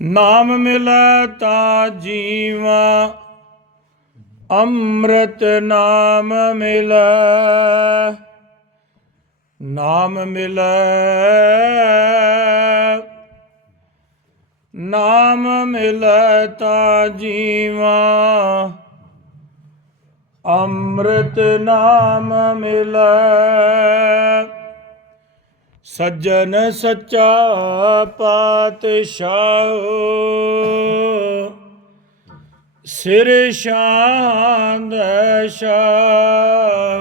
ਨਾਮ ਮਿਲੈ ਤਾ ਜੀਵਾ, ਅੰਮ੍ਰਿਤ ਨਾਮ ਮਿਲੈ। ਨਾਮ ਮਿਲੈ ਨਾਮ ਮਿਲੈ ਤਾ ਜੀਵਾ, ਅੰਮ੍ਰਿਤ ਨਾਮ ਮਿਲੈ। ਸੱਜਣ ਸੱਚਾ ਪਾਤਸ਼ਾਹ। ਸਿਰ ਸ਼ਾਂਦ ਸ਼ਾਹ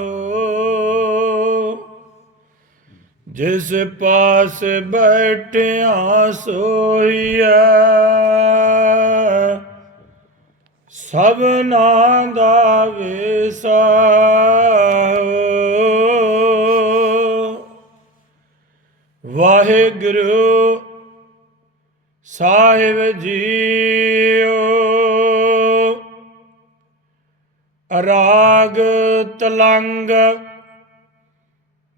ਜਿਸ ਪਾਸ ਬੈਠਿਆ ਸੋਈਐ। ਸਭਨਾ ਦਾ ਵਿਸਾਹ ਵਾਹਿਗੁਰੂ ਸਾਹਿਬ ਜੀਓ। ਰਾਗ ਤਲੰਗ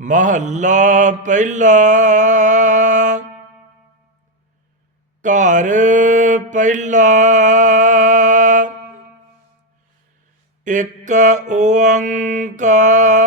ਮਹੱਲਾ ਪਹਿਲਾ। ਘਰ ਪਹਿਲਾ। ਇੱਕ ਓੰਕਾਰ।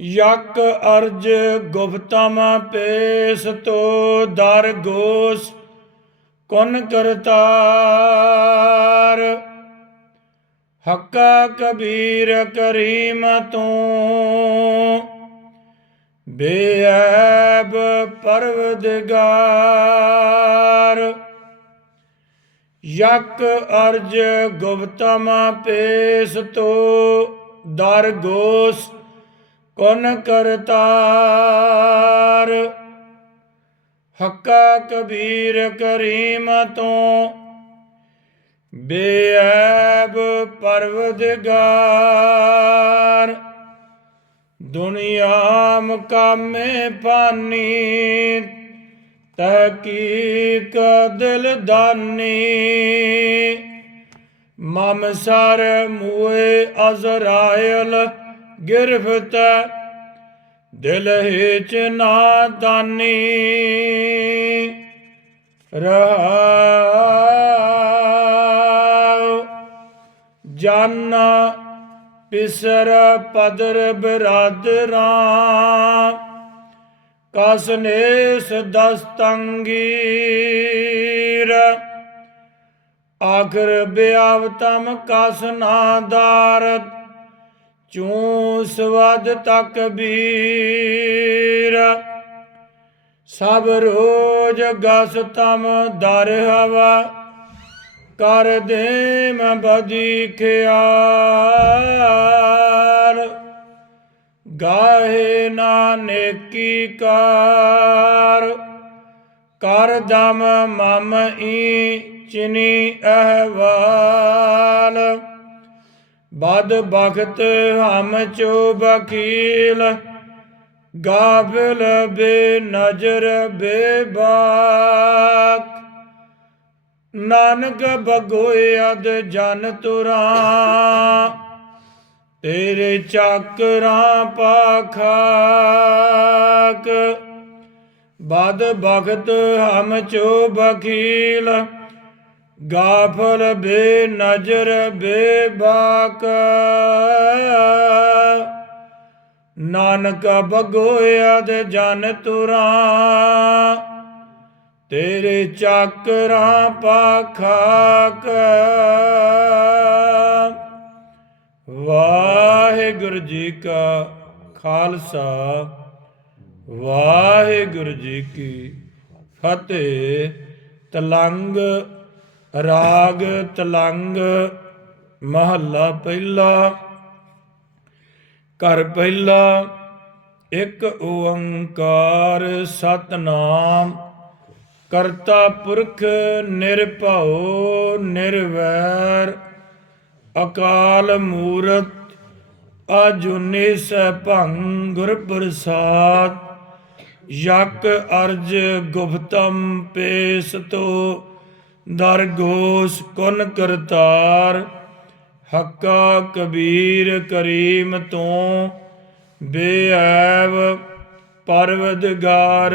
ਯਕ ਅਰਜ ਗੁਪਤਮ ਪੇਸ ਤੋ ਦਰ ਗੋਸ ਕੁਨ ਕਰਤਾਰ? ਹੱਕਾ ਕਬੀਰ ਕਰੀਮ ਤੂੰ ਬੇਅਬ ਪਰਵਦਗਾਰ। ਯਕ ਅਰਜ ਗੁਪਤਮ ਪੇਸ ਤੋ ਦਰ ਗੋਸ ਕੁਨ ਕਰਤਾਰ? ਹੱਕਾ ਕਬੀਰ ਕਰੀਮ ਤੋਂ ਬੇਅਬ ਪਰਵਦਗਾਰ। ਦੁਨੀਆ ਮਕਾਮੇ ਪਾਨੀ, ਤਹਕੀਕ ਦਿਲ ਦਾਨੀ। ਮਮ ਮੂਏ ਅਜ਼ਰਾਇਲ ਗਿਰਫਤ ਦਿਲ ਹਿਚ ਨਾਦਾਨੀ ਰਹਾਉ, ਜਨ ਪਿਸਰ ਪਦਰ ਬਰਾਦਰਾਂ ਕਸਨੇਸ ਦਸਤੰਗੀਰ ਆਖਰ ਬਿਆਵਤਮ ਕਸ ਨਾ ਨਾਦਾਰਤ ਚੂੰ ਸਵਦ ਤਕਬੀਰ ਸਭ ਰੋਜ ਗਸ ਤਮ ਦਰ ਹਵਾ, ਕਰ ਦੇ ਮੈਂ ਬਦੀ ਖਿਆਲ। ਗਾਹੇ ਨਾ ਨੇਕੀ ਕਾਰ, ਕਰ ਦਮ ਮਮ ਈ ਚਿਨੀ ਅਹਵਾਲ। ਬਦ ਬਖਤ ਹਮ ਚੋ ਬਖੀਲ ਗਾਫਲ ਬੇ ਨਜ਼ਰ ਬੇਬਾਕ। ਨਾਨਕ ਬਗੋਏ ਅਦ ਜਨ ਤੁਰਾਂ, ਤੇਰੇ ਚੱਕਰਾਂ ਪਾਖਾਕ। ਬਦ ਬਖਤ ਹਮ ਚੋ ਬਖੀਲ ਗਾਫਲ ਬੇ ਨਜ਼ਰ ਬੇਬਾਕ ਨਾਨਕ ਬਗੋਇਆ ਦੇ ਜਨ ਤੁਰਾਂ। ਤੇਰੇ ਚੱਕਰਾਂ ਪਾਖਾਕ ਵਾਹਿਗੁਰੂ ਜੀ ਕਾ ਖਾਲਸਾ, ਵਾਹਿਗੁਰੂ ਜੀ ਕੀ ਫਤਿਹ। ਤਲੰਗ ਰਾਗ ਤਲੰਗ ਮਹੱਲਾ ਪਹਿਲਾ, ਘਰ ਪਹਿਲਾ, ਇੱਕ ਓੰਕਾਰ ਸਤਨਾਮ, ਕਰਤਾ ਪੁਰਖ ਨਿਰਭਉ ਨਿਰਵੈਰ, ਅਕਾਲ ਮੂਰਤ ਅਜੁਨੀ ਸੈਭੰ ਗੁਰ ਪ੍ਰਸਾਦ, ਯਕ ਅਰਜ ਗੁਪਤਮ ਪੇਸਤੋ ਦਰਗੋਸ ਕੁਨ ਕਰਤਾਰ ਹੱਕਾ ਕਬੀਰ ਕਰੀਮ ਤੋਂ ਬੇਐਬ ਪਰਵਦਗਾਰ।